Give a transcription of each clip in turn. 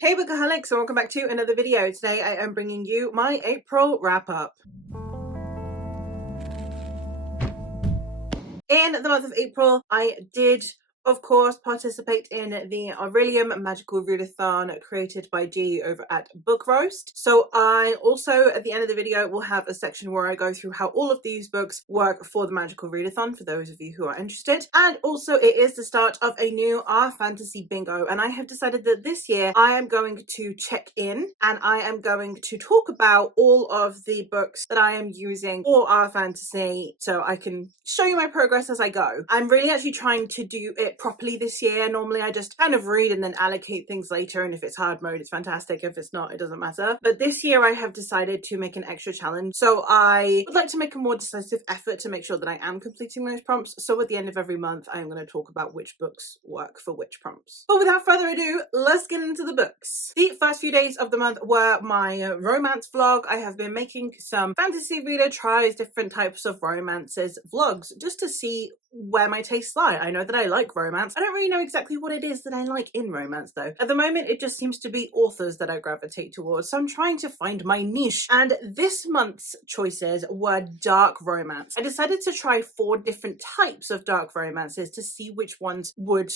Hey Bookaholics, and welcome back to another video. Today I am bringing you my April wrap-up. In the month of April, I did, of course, participate in the Aurelium Magical Readathon created by G over at Book Roast. So I also, at the end of the video, will have a section where I go through how all of these books work for the Magical Readathon, for those of you who are interested. And also, it is the start of a new R Fantasy Bingo, and I have decided that this year I am going to check in and I am going to talk about all of the books that I am using for R Fantasy so I can show you my progress as I go. I'm really actually trying to do it properly this year. Normally I just kind of read and then allocate things later, and if it's hard mode it's fantastic, if it's not it doesn't matter. But this year I have decided to make an extra challenge, so I would like to make a more decisive effort to make sure that I am completing those prompts. So at the end of every month I am going to talk about which books work for which prompts. But without further ado, let's get into the books. The first few days of the month were my romance vlog. I have been making some fantasy reader tries different types of romances vlogs just to see where my tastes lie. I know that I like romance. I don't really know exactly what it is that I like in romance though. At the moment it just seems to be authors that I gravitate towards, so I'm trying to find my niche. And this month's choices were dark romance. I decided to try 4 different types of dark romances to see which ones would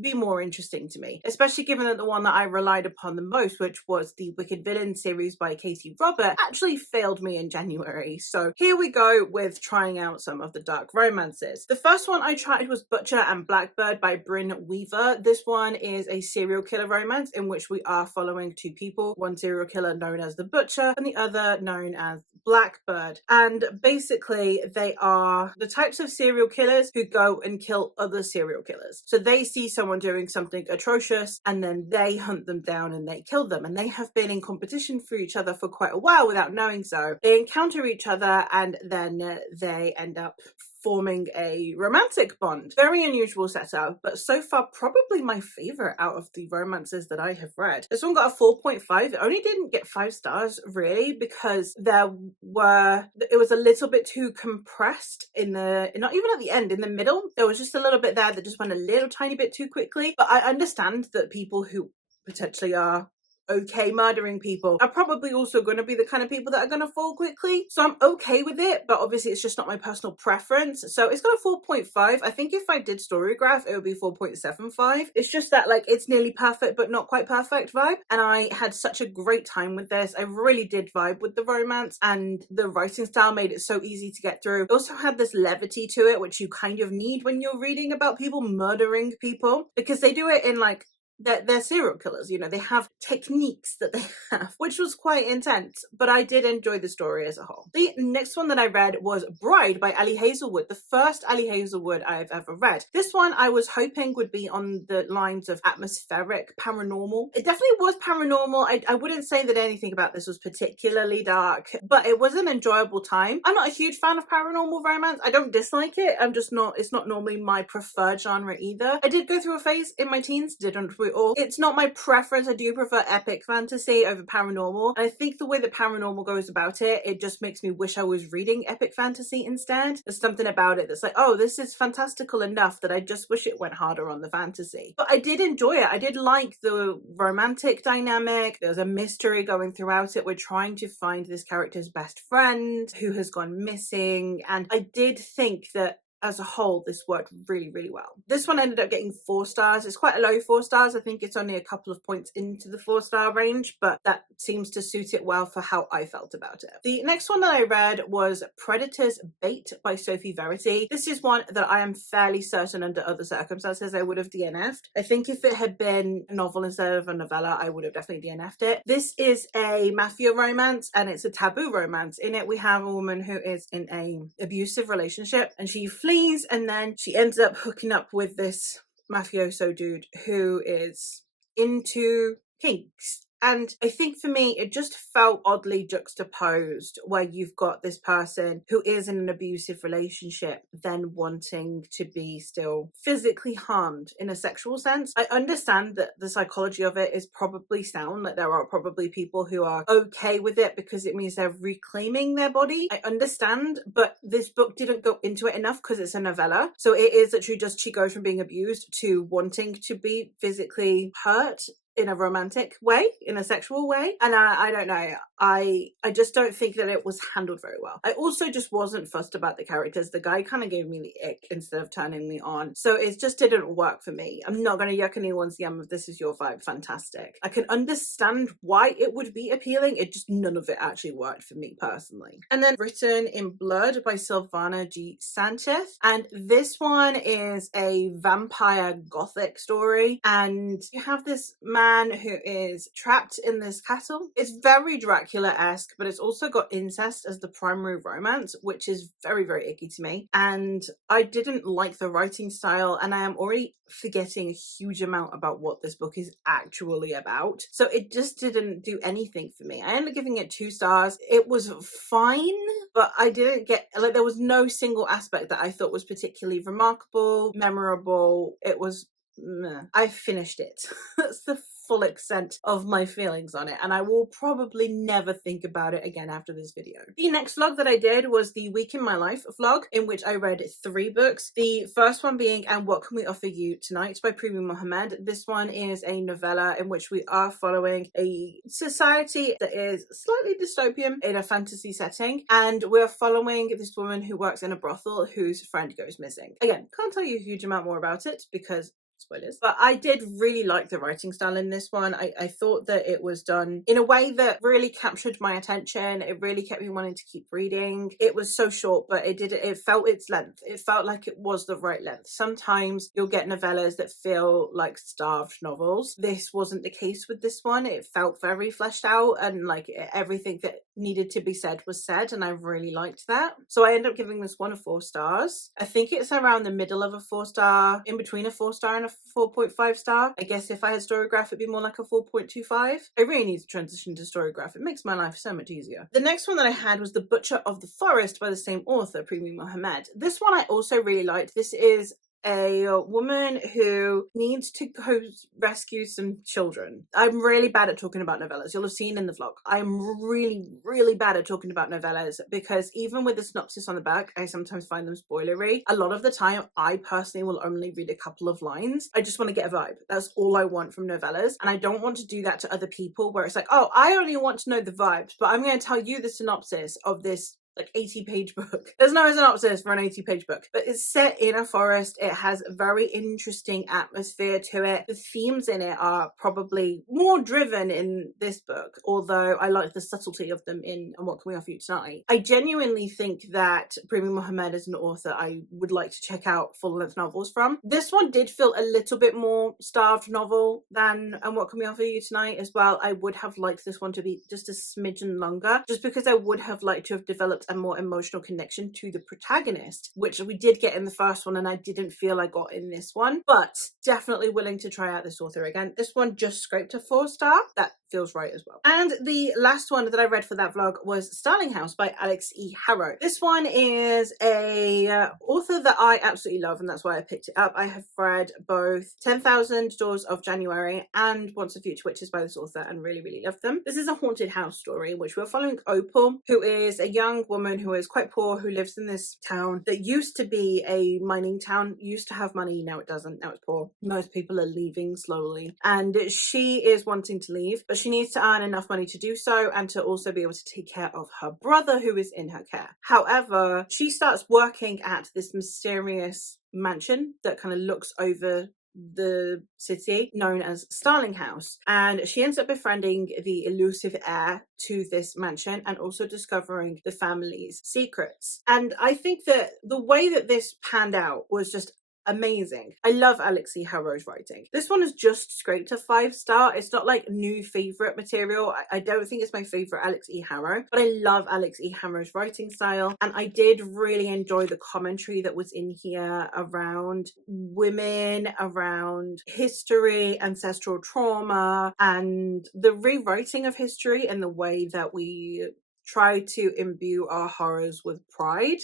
be more interesting to me, especially given that the one that I relied upon the most, which was the Wicked Villain series by Casey Robert, actually failed me in January. So here we go with trying out some of the dark romances. The first one I tried was Butcher and Blackbird by Bryn Weaver. This one is a serial killer romance in which we are following 2 people, one serial killer known as the Butcher and the other known as Blackbird. And basically they are the types of serial killers who go and kill other serial killers. So they see someone doing something atrocious and then they hunt them down and they kill them, and they have been in competition for each other for quite a while without knowing so. They encounter each other and then they end up forming a romantic bond. Very unusual setup, but so far probably my favorite out of the romances that I have read. This one got a 4.5. It only didn't get 5 stars really because it was a little bit too compressed not even at the end, in the middle. There was just a little bit there that just went a little tiny bit too quickly. But I understand that people who potentially are okay murdering people are probably also going to be the kind of people that are going to fall quickly, so I'm okay with it, but obviously it's just not my personal preference. So it's got a 4.5. I think if I did Storygraph it would be 4.75. It's just that, like, it's nearly perfect but not quite perfect vibe, and I had such a great time with this. I really did vibe with the romance, and the writing style made it so easy to get through. It also had this levity to it which you kind of need when you're reading about people murdering people, because they do it in like they're serial killers, you know, they have techniques that they have, which was quite intense, but I did enjoy the story as a whole. The next one that I read was Bride by Ali Hazelwood, the first Ali Hazelwood I've ever read. This one I was hoping would be on the lines of atmospheric paranormal. It definitely was paranormal. I wouldn't say that anything about this was particularly dark, but it was an enjoyable time. I'm not a huge fan of paranormal romance. I don't dislike it, it's not normally my preferred genre either. I did go through a phase in my teens, didn't we all? It's not my preference. I do prefer epic fantasy over paranormal, and I think the way that paranormal goes about it just makes me wish I was reading epic fantasy instead. There's something about it that's like, oh, this is fantastical enough that I just wish it went harder on the fantasy. But I did enjoy it. I did like the romantic dynamic. There's a mystery going throughout it. We're trying to find this character's best friend who has gone missing, and I did think that as a whole this worked really, really well. This one ended up getting 4 stars. It's quite a low 4 stars. I think it's only a couple of points into the 4-star range, but that seems to suit it well for how I felt about it. The next one that I read was Predator's Bait by Sophie Verity. This is one that I am fairly certain under other circumstances I would have DNF'd. I think if it had been a novel instead of a novella, I would have definitely DNF'd it. This is a mafia romance, and it's a taboo romance. In it we have a woman who is in an abusive relationship and she flees, and then she ends up hooking up with this mafioso dude who is into kinks. And I think for me, it just felt oddly juxtaposed, where you've got this person who is in an abusive relationship then wanting to be still physically harmed in a sexual sense. I understand that the psychology of it is probably sound, like there are probably people who are okay with it because it means they're reclaiming their body. I understand, but this book didn't go into it enough because it's a novella. So it is literally just she goes from being abused to wanting to be physically hurt in a romantic way, in a sexual way, and I don't know, I just don't think that it was handled very well. I also just wasn't fussed about the characters. The guy kind of gave me the ick instead of turning me on, so it just didn't work for me. I'm not going to yuck anyone's yum if this is your vibe. Fantastic. I can understand why it would be appealing, it just none of it actually worked for me personally. And then Written in Blood by Silvana G. Sanchez, and this one is a vampire gothic story, and you have this man who is trapped in this castle. It's very Dracula-esque, but it's also got incest as the primary romance, which is very, very icky to me. And I didn't like the writing style, and I am already forgetting a huge amount about what this book is actually about. So it just didn't do anything for me. I ended up giving it 2 stars. It was fine, but I didn't get, like, there was no single aspect that I thought was particularly remarkable, memorable. It was meh. I finished it. That's the full extent of my feelings on it, and I will probably never think about it again after this video. The next vlog that I did was the Week in My Life vlog, in which I read 3 books. The first one being And What Can We Offer You Tonight by Primi Mohammed. This one is a novella in which we are following a society that is slightly dystopian in a fantasy setting, and we're following this woman who works in a brothel whose friend goes missing. Again, can't tell you a huge amount more about it because spoilers, but I did really like the writing style in this one. I thought that it was done in a way that really captured my attention. It really kept me wanting to keep reading. It was so short, but it felt its length. It felt like it was the right length. Sometimes you'll get novellas that feel like starved novels. This wasn't the case with this one. It felt very fleshed out, and like everything that needed to be said was said, and I really liked that. So I ended up giving this one a 4 stars. I think it's around the middle of a 4 star, in between a 4 star and a 4.5 star. I guess if I had Storygraph, it'd be more like a 4.25. I really need to transition to Storygraph. It makes my life so much easier. The next one that I had was The Butcher of the Forest by the same author, Primi Mohammed. This one I also really liked. This is a woman who needs to go rescue some children. I'm really bad at talking about novellas. You'll have seen in the vlog. I'm really, really bad at talking about novellas because even with the synopsis on the back, I sometimes find them spoilery. A lot of the time, I personally will only read a couple of lines. I just want to get a vibe. That's all I want from novellas. And I don't want to do that to other people where it's like, oh, I only want to know the vibes, but I'm going to tell you the synopsis of this like 80-page book. There's no synopsis for an 80-page book, but it's set in a forest. It has a very interesting atmosphere to it. The themes in it are probably more driven in this book, although I like the subtlety of them in And What Can We Offer You Tonight. I genuinely think that Primi Mohammed is an author I would like to check out full-length novels from. This one did feel a little bit more starved novel than And What Can We Offer You Tonight as well. I would have liked this one to be just a smidgen longer, just because I would have liked to have developed a more emotional connection to the protagonist, which we did get in the first one and I didn't feel I got in this one, but definitely willing to try out this author again. This one just scraped a 4 star. That feels right as well. And the last one that I read for that vlog was Starling House by Alex E. Harrow. This one is a author that I absolutely love, and that's why I picked it up. I have read both 10,000 Doors of January and Once a Future Witches by this author and really, really loved them. This is a haunted house story in which we're following Opal, who is a young woman who is quite poor, who lives in this town that used to be a mining town, used to have money, now it doesn't, now it's poor. Most people are leaving slowly, and she is wanting to leave, but she needs to earn enough money to do so and to also be able to take care of her brother who is in her care. However, she starts working at this mysterious mansion that kind of looks over the city, known as Starling House, and she ends up befriending the elusive heir to this mansion and also discovering the family's secrets. And I think that the way that this panned out was just amazing. I love Alex E. Harrow's writing. This one is just scraped a 5 star. It's not like new favorite material. I don't think it's my favorite Alex E. Harrow, but I love Alex E. Harrow's writing style, and I did really enjoy the commentary that was in here around women, around history, ancestral trauma, and the rewriting of history and the way that we try to imbue our horrors with pride.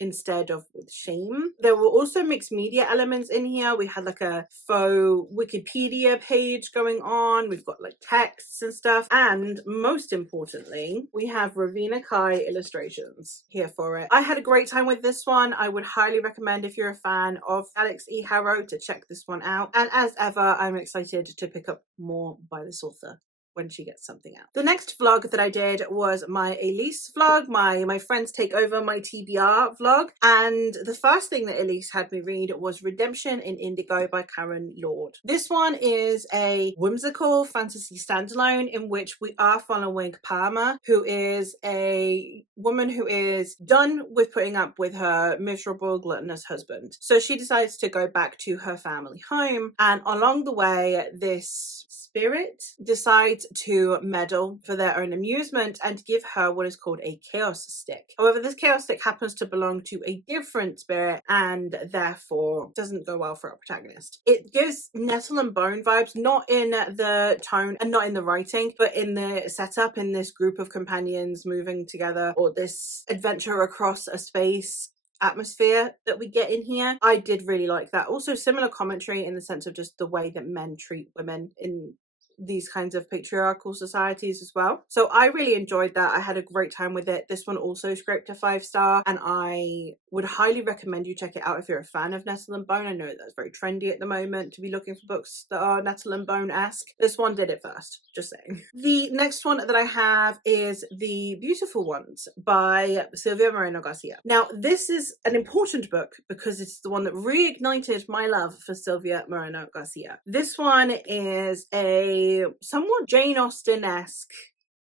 instead of with shame. There were also mixed media elements in here. We had like a faux Wikipedia page going on. We've got like texts and stuff. And most importantly, we have Ravina Kai illustrations here for it. I had a great time with this one. I would highly recommend, if you're a fan of Alex E. Harrow, to check this one out. And as ever, I'm excited to pick up more by this author when she gets something out. The next vlog that I did was my Elise vlog, my friends take over my TBR vlog. And the first thing that Elise had me read was Redemption in Indigo by Karen Lord. This one is a whimsical fantasy standalone in which we are following Parma, who is a woman who is done with putting up with her miserable gluttonous husband. So she decides to go back to her family home, and along the way, this spirit decides to meddle for their own amusement and give her what is called a chaos stick. However, this chaos stick happens to belong to a different spirit and therefore doesn't go well for our protagonist. It gives Nettle and Bone vibes, not in the tone and not in the writing, but in the setup, in this group of companions moving together, or this adventure across a space atmosphere that we get in here. I did really like that. Also similar commentary in the sense of just the way that men treat women in these kinds of patriarchal societies as well. So I really enjoyed that. I had a great time with it. This one also scraped a 5-star, and I would highly recommend you check it out if you're a fan of Nettle and Bone. I know that's very trendy at the moment to be looking for books that are Nettle and Bone-esque. This one did it first, just saying. The next one that I have is The Beautiful Ones by Silvia Moreno Garcia. Now, this is an important book because it's the one that reignited my love for Silvia Moreno Garcia. This one is a somewhat Jane Austen-esque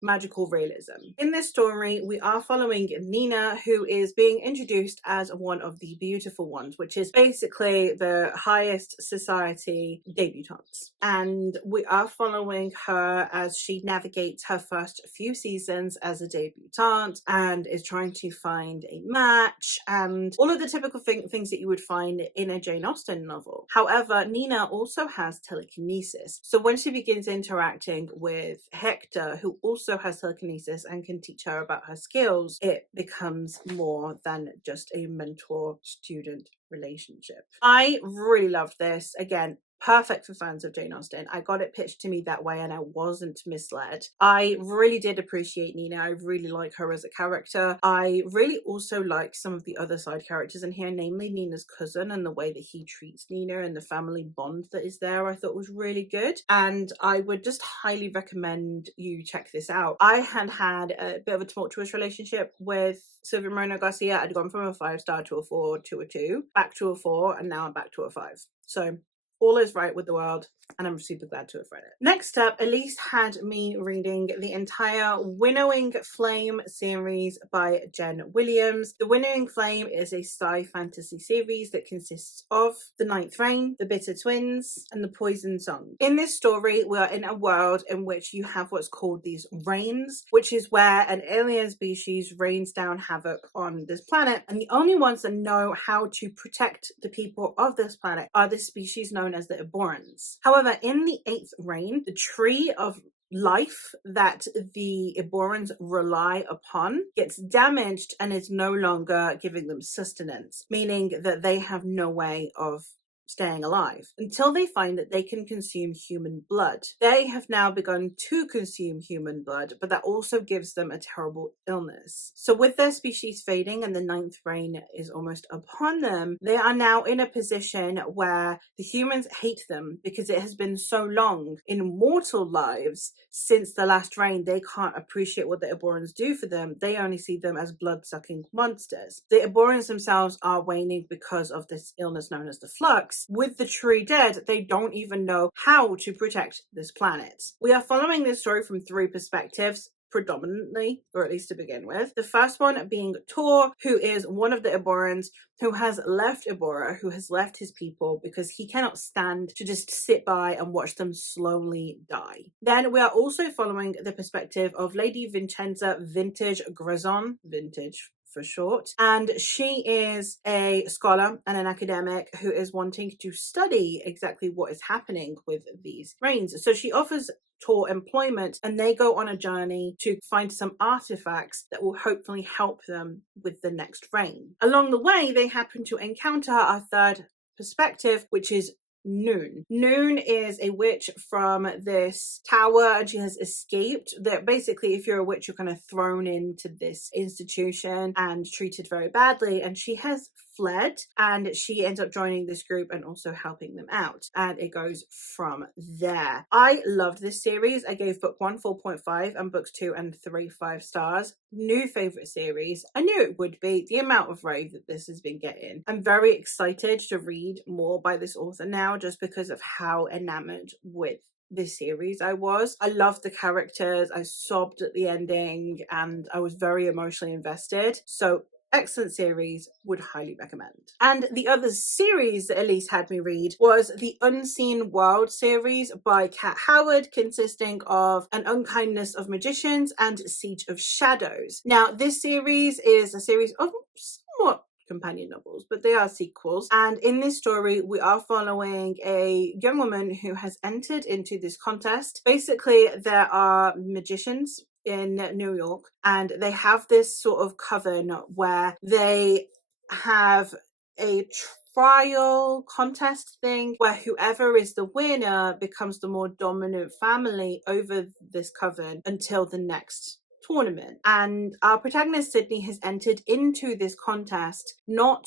magical realism. In this story, we are following Nina, who is being introduced as one of the beautiful ones, which is basically the highest society debutantes. And we are following her as she navigates her first few seasons as a debutante and is trying to find a match and all of the typical things that you would find in a Jane Austen novel. However, Nina also has telekinesis. So when she begins interacting with Hector, who also has telekinesis and can teach her about her skills, it becomes more than just a mentor-student relationship. I really loved this. Again, perfect for fans of Jane Austen. I got it pitched to me that way and I wasn't misled. I really did appreciate Nina. I really like her as a character. I really also like some of the other side characters in here, namely Nina's cousin, and the way that he treats Nina and the family bond that is there I thought was really good. And I would just highly recommend you check this out. I had a bit of a tumultuous relationship with Silvia Moreno Garcia. I'd gone from a 5-star to a 4 to a 2, back to a 4, and now I'm back to a 5. So all is right with the world, and I'm super glad to have read it. Next up, Elise had me reading the entire Winnowing Flame series by Jen Williams. The Winnowing Flame is a sci fantasy series that consists of The Ninth Rain, The Bitter Twins, and The Poison Song. In this story, we are in a world in which you have what's called these rains, which is where an alien species rains down havoc on this planet, and the only ones that know how to protect the people of this planet are the species known as the Eborans. However, in the 8th reign, the tree of life that the Eborans rely upon gets damaged and is no longer giving them sustenance, meaning that they have no way of staying alive until they find that they can consume human blood. They have now begun to consume human blood, but that also gives them a terrible illness. So with their species fading and the 9th reign is almost upon them, they are now in a position where the humans hate them because it has been so long in mortal lives since the last reign. They can't appreciate what the Eborans do for them. They only see them as blood-sucking monsters. The Eborans themselves are waning because of this illness known as the flux. With the tree dead, they don't even know how to protect this planet. We are following this story from 3 perspectives, predominantly, or at least to begin with. The first one being Tor, who is one of the Eborans who has left Ebora, who has left his people because he cannot stand to just sit by and watch them slowly die. Then we are also following the perspective of Lady Vincenza Vintage Grazon, vintage for short. And she is a scholar and an academic who is wanting to study exactly what is happening with these rains. So she offers Tor employment, and they go on a journey to find some artifacts that will hopefully help them with the next rain. Along the way, they happen to encounter our third perspective, which is Noon. Noon is a witch from this tower, and she has escaped. That basically, if you're a witch, you're kind of thrown into this institution and treated very badly, and she has fled, and she ends up joining this group and also helping them out, and it goes from there. I loved this series. I gave book 1 4.5 and books 2 and 3 5 stars. New favorite series. I knew it would be. The amount of rave that this has been getting, I'm very excited to read more by this author now, just because of how enamored with this series I was. I loved the characters. I sobbed at the ending, and I was very emotionally invested. So excellent series, would highly recommend. And the other series that Elise had me read was the Unseen World series by Kat Howard, consisting of An Unkindness of Magicians and Siege of Shadows. Now, this series is a series of somewhat companion novels, but they are sequels. And in this story, we are following a young woman who has entered into this contest. Basically, there are magicians in New York, and they have this sort of coven where they have a trial contest thing where whoever is the winner becomes the more dominant family over this coven until the next tournament. And our protagonist Sydney has entered into this contest not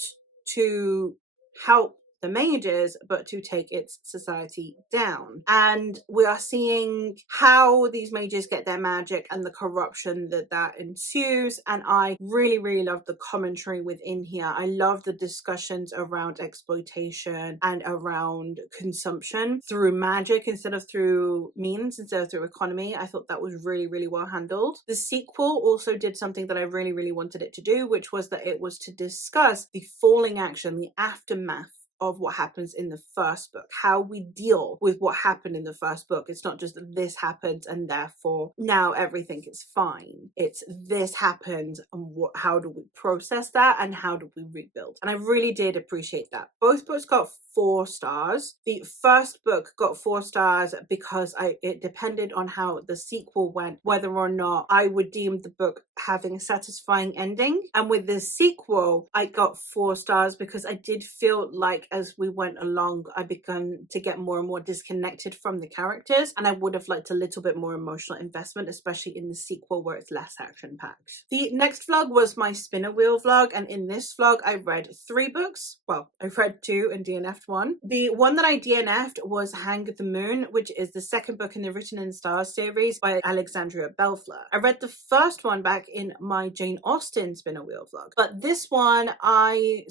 to help the mages, but to take its society down. And we are seeing how these mages get their magic and the corruption that ensues. And I really, really love the commentary within here. I love the discussions around exploitation and around consumption through magic instead of through means, instead of through economy. I thought that was really, really well handled. The sequel also did something that I really, really wanted it to do, which was that it was to discuss the falling action, the aftermath of what happens in the first book, how we deal with what happened in the first book. It's not just that this happened and therefore now everything is fine. It's this happened and how do we process that and how do we rebuild? And I really did appreciate that. Both books got 4 stars. The first book got 4 stars because it depended on how the sequel went, whether or not I would deem the book having a satisfying ending. And with the sequel, I got 4 stars because I did feel like as we went along, I began to get more and more disconnected from the characters, and I would have liked a little bit more emotional investment, especially in the sequel where it's less action-packed. The next vlog was my spinner wheel vlog, and in this vlog I read 3 books. Well, I read 2 and DNF'd 1. The one that I DNF'd was Hang the Moon, which is the second book in the Written in Stars series by Alexandria Belfler. I read the first one back in my Jane Austen spinner wheel vlog, but this one I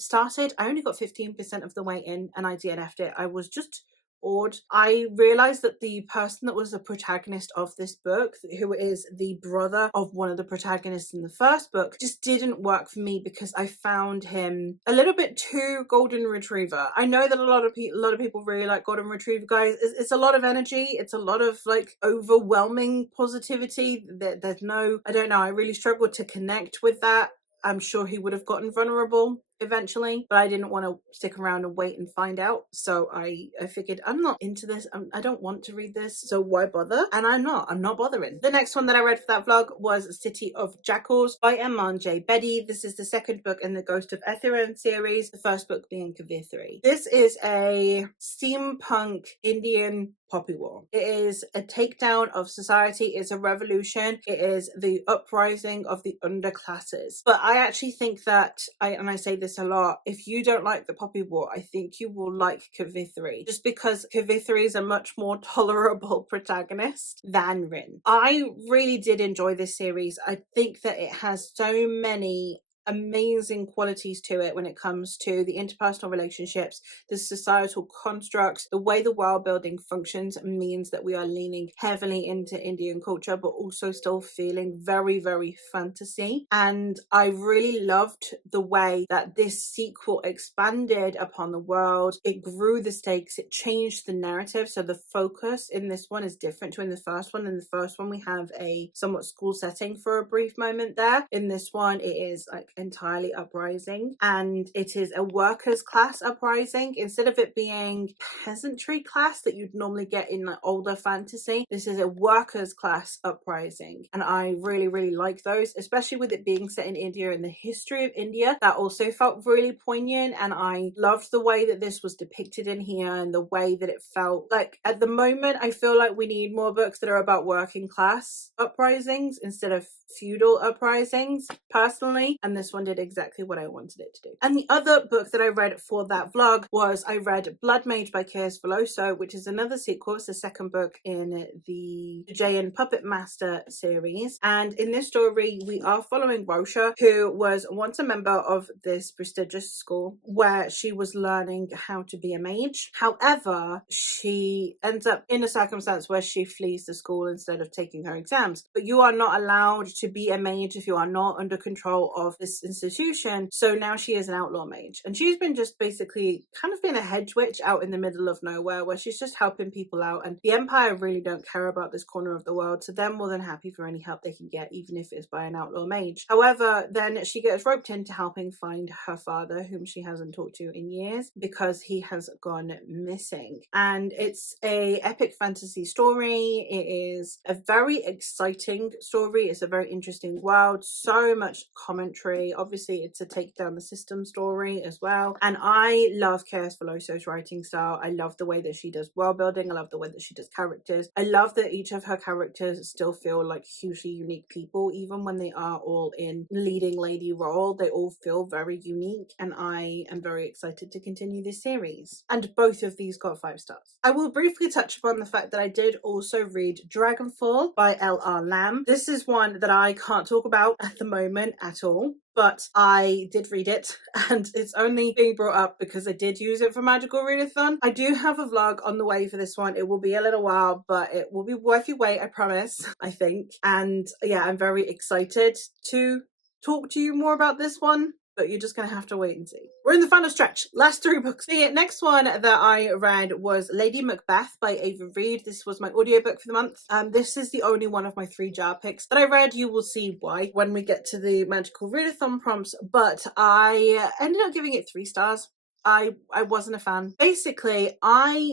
only got 15% of the way in and I DNF'd it. I was just awed. I realized that the person that was the protagonist of this book, who is the brother of one of the protagonists in the first book, just didn't work for me because I found him a little bit too golden retriever. I know that a lot of people really like golden retriever guys. It's a lot of energy. It's a lot of like overwhelming positivity. There's no, I don't know, I really struggled to connect with that. I'm sure he would have gotten vulnerable eventually, but I didn't want to stick around and wait and find out. So I figured I'm not into this. I don't want to read this, so why bother? And I'm not bothering. The next one that I read for that vlog was City of Jackals by Eman J. Beddy. This is the second book in the Ghost of Etherin series, the first book being Kavithri. This is a steampunk Indian poppy war. It is a takedown of society. It's a revolution. It is the uprising of the underclasses. But I actually think that, and I say this a lot, if you don't like the poppy war, I think you will like Kavithri, just because Kavithri is a much more tolerable protagonist than Rin. I really did enjoy this series. I think that it has so many amazing qualities to it when it comes to the interpersonal relationships, the societal constructs, the way the world building functions means that we are leaning heavily into Indian culture, but also still feeling very, very fantasy. And I really loved the way that this sequel expanded upon the world. It grew the stakes, it changed the narrative. So the focus in this one is different to in the first one. In the first one, we have a somewhat school setting for a brief moment there. In this one, it is like entirely uprising, and it is a workers class uprising. Instead of it being peasantry class that you'd normally get in like older fantasy, this is a workers class uprising, and I really like those, especially with it being set in India and the history of India. That also felt really poignant, and I loved the way that this was depicted in here and the way that it felt. Like at the moment, I feel like we need more books that are about working class uprisings instead of feudal uprisings, personally, and this one did exactly what I wanted it to do. And the other book that I read for that vlog was I read Blood Mage by Chaos Veloso, which is another sequel. It's the second book in the Jay and Puppet Master series, and in this story we are following Rosha, who was once a member of this prestigious school where she was learning how to be a mage. However, she ends up in a circumstance where she flees the school instead of taking her exams. But you are not allowed to be a mage if you are not under control of this institution, so now she is an outlaw mage, and she's been just basically kind of being a hedge witch out in the middle of nowhere where she's just helping people out, and the Empire really don't care about this corner of the world, so they're more than happy for any help they can get, even if it's by an outlaw mage. However, then she gets roped into helping find her father, whom she hasn't talked to in years because he has gone missing. And it's a epic fantasy story. It is a very exciting story. It's a very interesting world, so much commentary. Obviously it's a take down the system story as well, and I love Chaos Veloso's writing style. I love the way that she does world building. I love the way that she does characters. I love that each of her characters still feel like hugely unique people, even when they are all in leading lady role. They all feel very unique, and I am very excited to continue this series, and both of these got 5 stars. I will briefly touch upon the fact that I did also read Dragonfall by L.R. Lamb. This is one that I can't talk about at the moment at all, but I did read it, and it's only being brought up because I did use it for Magical Readathon. I do have a vlog on the way for this one. It will be a little while, but it will be worth your wait, I promise, I think. And yeah, I'm very excited to talk to you more about this one, but you're just going to have to wait and see. We're in the final stretch. Last 3 books. The next one that I read was Lady Macbeth by Ava Reid. This was my audiobook for the month. This is the only one of my 3 jar picks that I read. You will see why when we get to the Magical Readathon prompts, but I ended up giving it 3 stars. I wasn't a fan. Basically, I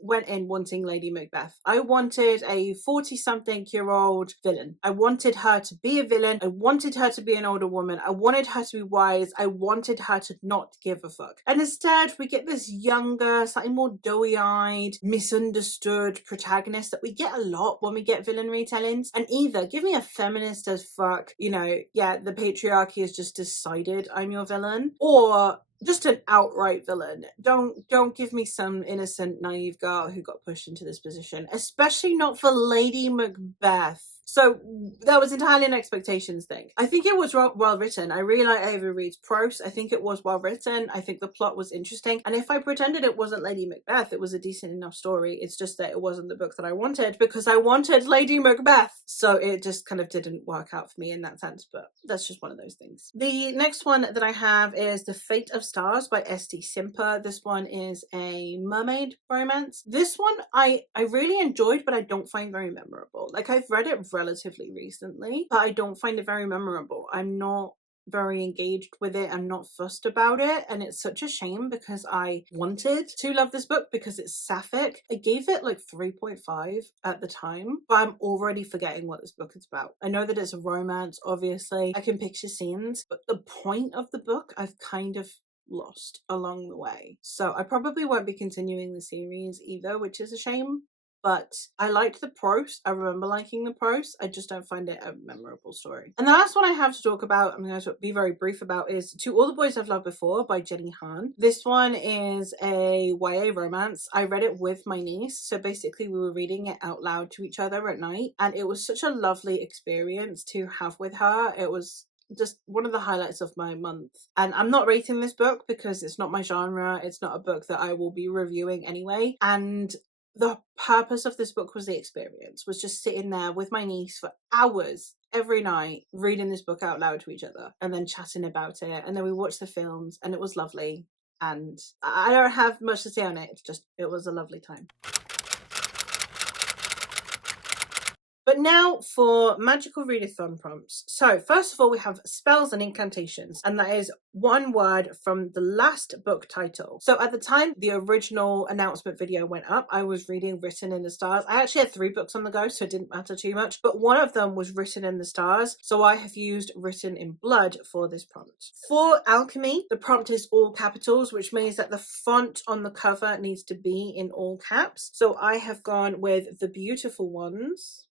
went in wanting Lady Macbeth. I wanted a 40-something-year-old villain. I wanted her to be a villain. I wanted her to be an older woman. I wanted her to be wise. I wanted her to not give a fuck. And instead, we get this younger, slightly more doughy-eyed, misunderstood protagonist that we get a lot when we get villain retellings. And either give me a feminist as fuck, you know, yeah, the patriarchy has just decided I'm your villain, or just an outright villain. Don't give me some innocent, naive girl who got pushed into this position, especially not for Lady Macbeth. So that was entirely an expectations thing. I think it was well written. I really like Ava Reid's prose. I think it was well written. I think the plot was interesting. And if I pretended it wasn't Lady Macbeth, it was a decent enough story. It's just that it wasn't the book that I wanted because I wanted Lady Macbeth. So it just kind of didn't work out for me in that sense, but that's just one of those things. The next one that I have is The Fate of Stars by S.D. Simper. This one is a mermaid romance. This one I really enjoyed, but I don't find very memorable. Like, I've read it relatively recently, but I don't find it very memorable. I'm not very engaged with it. I'm not fussed about it, and it's such a shame because I wanted to love this book because it's sapphic. I gave it like 3.5 at the time, but I'm already forgetting what this book is about. I know that it's a romance, obviously. I can picture scenes, but the point of the book I've kind of lost along the way. So I probably won't be continuing the series either, which is a shame. But I liked the prose. I remember liking the prose. I just don't find it a memorable story. And the last one I have to talk about, I'm going to be very brief about, is To All the Boys I've Loved Before by Jenny Han. This one is a YA romance. I read it with my niece. So basically we were reading it out loud to each other at night. And it was such a lovely experience to have with her. It was just one of the highlights of my month. And I'm not rating this book because it's not my genre. It's not a book that I will be reviewing anyway. And the purpose of this book was the experience, was just sitting there with my niece for hours every night, reading this book out loud to each other and then chatting about it. And then we watched the films and it was lovely. And I don't have much to say on it. It's just, it was a lovely time. But now for magical readathon prompts. So first of all, we have spells and incantations, and that is one word from the last book title. So at the time the original announcement video went up, I was reading Written in the Stars. I actually had 3 books on the go, so it didn't matter too much, but one of them was Written in the Stars, so I have used Written in Blood for this prompt. For alchemy, the prompt is all capitals, which means that the font on the cover needs to be in all caps. So I have gone with The Beautiful Ones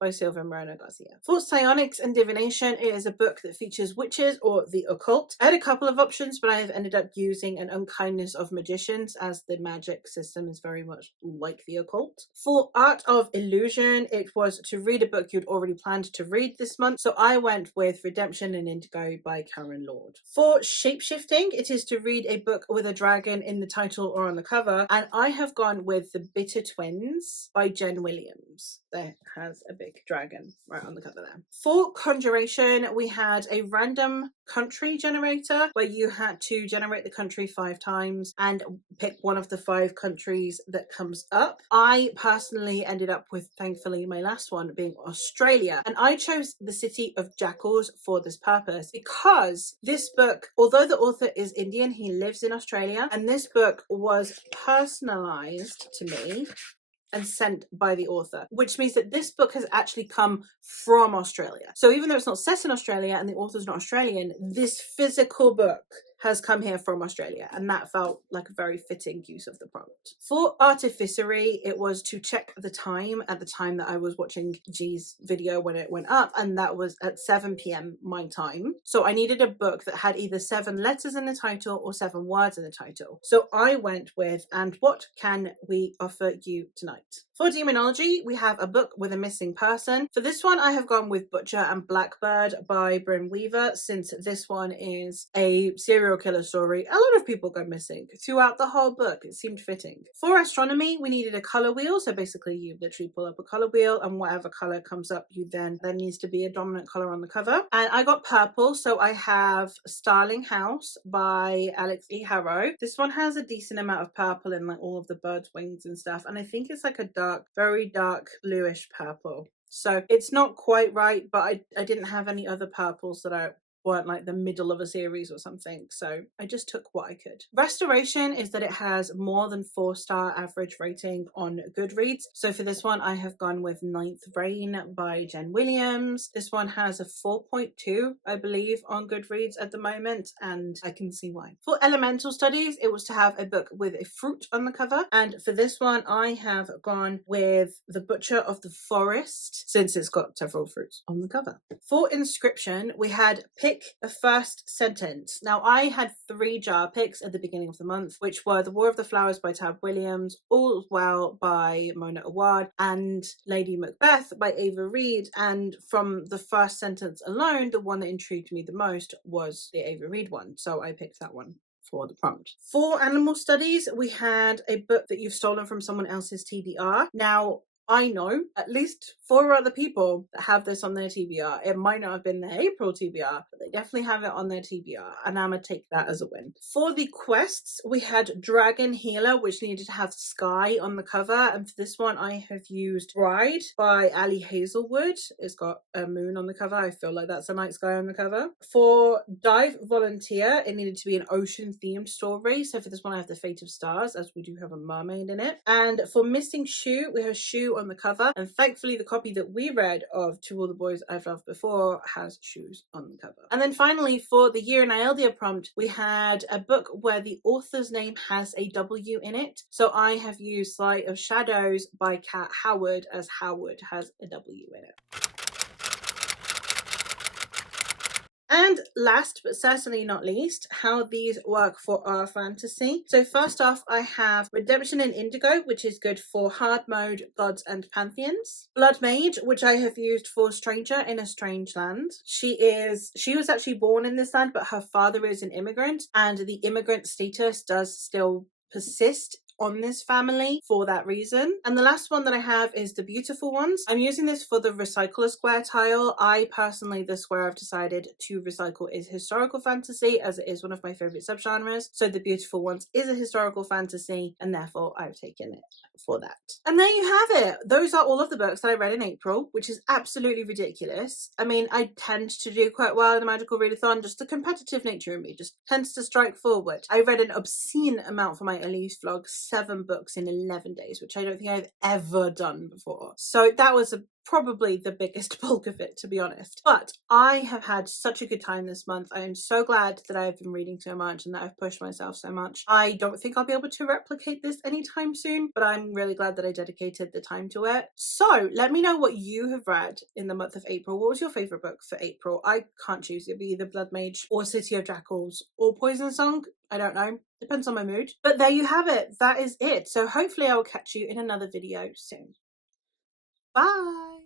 by Silvia Moreno Garcia. For psionics and divination, it is a book that features witches or the occult. I had a couple of options, but I have ended up using An Unkindness of Magicians, as the magic system is very much like the occult. For art of illusion, it was to read a book you'd already planned to read this month, so I went with Redemption in Indigo by Karen Lord. For shapeshifting, it is to read a book with a dragon in the title or on the cover, and I have gone with The Bitter Twins by Jen Williams. That has a big dragon right on the cover there. For conjuration, we had a random country generator where you had to generate the country 5 times and pick one of the 5 countries that comes up. I personally ended up with, thankfully, my last one being Australia, and I chose the city of jackals for this purpose because this book, although the author is Indian, he lives in Australia, and this book was personalized to me and sent by the author, which means that this book has actually come from Australia. So even though it's not set in Australia and the author's not Australian, this physical book has come here from Australia, and that felt like a very fitting use of the prompt. For artificery, it was to check the time at the time that I was watching G's video when it went up, and that was at 7 p.m. my time. So I needed a book that had either 7 letters in the title or 7 words in the title. So I went with And What Can We Offer You Tonight? For demonology, we have a book with a missing person. For this one, I have gone with Butcher and Blackbird by Bryn Weaver, since this one is a serial killer story. A lot of people go missing throughout the whole book. It seemed fitting. For astronomy, we needed a color wheel. So basically you literally pull up a color wheel, and whatever color comes up, there needs to be a dominant color on the cover. And I got purple, so I have Starling House by Alex E. Harrow. This one has a decent amount of purple in like all of the birds' wings and stuff, and I think it's like a dark, very dark bluish purple. So it's not quite right, but I didn't have any other purples that weren't like the middle of a series or something, so I just took what I could. Restoration is that it has more than 4-star average rating on Goodreads. So for this one, I have gone with Ninth Reign by Jen Williams. This one has a 4.2, I believe, on Goodreads at the moment, and I can see why. For elemental studies, it was to have a book with a fruit on the cover, and for this one, I have gone with The Butcher of the Forest, since it's got several fruits on the cover. For inscription, we had Pick a First Sentence. Now, I had 3 jar picks at the beginning of the month, which were The War of the Flowers by Tab Williams, All's Well by Mona Awad, and Lady Macbeth by Ava Reid. And from the first sentence alone, the one that intrigued me the most was the Ava Reid one, so I picked that one for the prompt. For animal studies, we had A Book That You've Stolen from Someone Else's TBR. Now, I know at least 4 other people that have this on their TBR. It might not have been their April TBR, but they definitely have it on their TBR, and I'm gonna take that as a win. For the quests, we had Dragon Healer, which needed to have sky on the cover, and for this one, I have used Bride by Ali Hazelwood. It's got a moon on the cover. I feel like that's a night sky on the cover. For Dive Volunteer, it needed to be an ocean-themed story, so for this one, I have The Fate of Stars, as we do have a mermaid in it. And for Missing Shoe, we have Shoe on the cover, and thankfully the copy that we read of To All the Boys I've Loved Before has shoes on the cover. And then finally, for the Year in Ieldia prompt, we had a book where the author's name has a W in it, so I have used Sleight of Shadows by Kat Howard, as Howard has a W in it. And last but certainly not least, how these work for our fantasy. So first off, I have Redemption in Indigo, which is good for hard mode, gods and pantheons. Blood Mage, which I have used for Stranger in a Strange Land. She was actually born in this land, but her father is an immigrant, and the immigrant status does still persist on this family for that reason. And the last one that I have is The Beautiful Ones. I'm using this for the recycle a square tile. I personally, the square I've decided to recycle is historical fantasy, as it is one of my favorite subgenres. So The Beautiful Ones is a historical fantasy, and therefore I've taken it for that. And there you have it. Those are all of the books that I read in April, which is absolutely ridiculous. I mean, I tend to do quite well in the Magical Readathon. Just the competitive nature in me just tends to strike forward. I read an obscene amount for my Elise vlog, 7 books in 11 days, which I don't think I've ever done before. So that was probably the biggest bulk of it, to be honest. But I have had such a good time this month. I am so glad that I've been reading so much and that I've pushed myself so much. I don't think I'll be able to replicate this anytime soon, but I'm really glad that I dedicated the time to it. So let me know what you have read in the month of April. What was your favourite book for April? I can't choose. It'd be either Blood Mage or City of Jackals or Poison Song. I don't know. Depends on my mood. But there you have it. That is it. So hopefully I will catch you in another video soon. Bye!